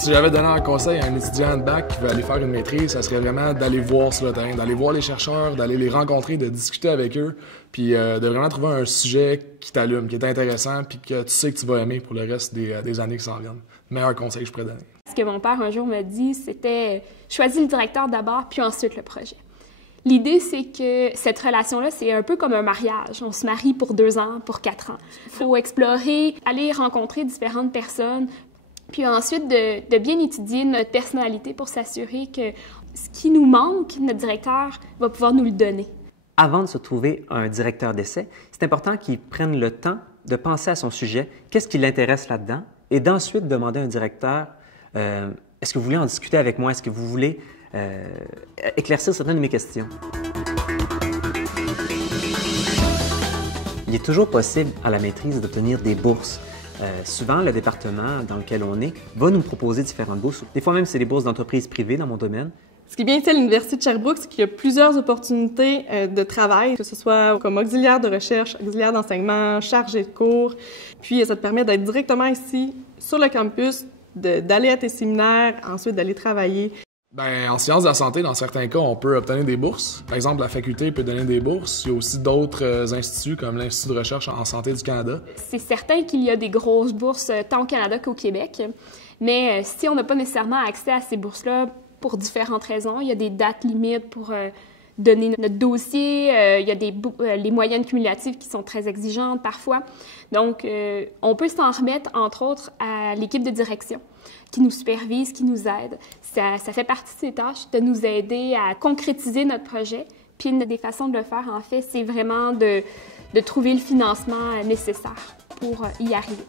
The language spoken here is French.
Si j'avais donné un conseil à un étudiant de bac qui veut aller faire une maîtrise, ça serait vraiment d'aller voir sur le terrain, d'aller voir les chercheurs, d'aller les rencontrer, de discuter avec eux, puis de vraiment trouver un sujet qui t'allume, qui est intéressant, puis que tu sais que tu vas aimer pour le reste des années qui s'en viennent. Meilleur conseil que je pourrais donner. Ce que mon père un jour m'a dit, c'était « choisis le directeur d'abord, puis ensuite le projet ». L'idée, c'est que cette relation-là, c'est un peu comme un mariage. On se marie pour 2 ans, pour 4 ans. Il faut explorer, aller rencontrer différentes personnes, puis ensuite de bien étudier notre personnalité pour s'assurer que ce qui nous manque, notre directeur va pouvoir nous le donner. Avant de se trouver un directeur d'essai, c'est important qu'il prenne le temps de penser à son sujet, qu'est-ce qui l'intéresse là-dedans, et d'ensuite demander à un directeur est-ce que vous voulez en discuter avec moi, est-ce que vous voulez éclaircir certaines de mes questions. Il est toujours possible à la maîtrise d'obtenir des bourses. Souvent, le département dans lequel on est va nous proposer différentes bourses. Des fois même, c'est des bourses d'entreprises privées dans mon domaine. Ce qui est bien ici à l'Université de Sherbrooke, c'est qu'il y a plusieurs opportunités de travail, que ce soit comme auxiliaire de recherche, auxiliaire d'enseignement, chargé de cours. Puis, ça te permet d'être directement ici, sur le campus, d'aller à tes séminaires, ensuite d'aller travailler. En sciences de la santé, dans certains cas, on peut obtenir des bourses. Par exemple, la faculté peut donner des bourses. Il y a aussi d'autres instituts, comme l'Institut de recherche en santé du Canada. C'est certain qu'il y a des grosses bourses tant au Canada qu'au Québec, mais si on n'a pas nécessairement accès à ces bourses-là pour différentes raisons, il y a des dates limites pour donner notre dossier, il y a les moyennes cumulatives qui sont très exigeantes parfois. Donc, on peut s'en remettre, entre autres, à l'équipe de direction qui nous supervise, qui nous aide. Ça fait partie de ces tâches de nous aider à concrétiser notre projet. Puis une des façons de le faire, en fait, c'est vraiment de trouver le financement nécessaire pour y arriver.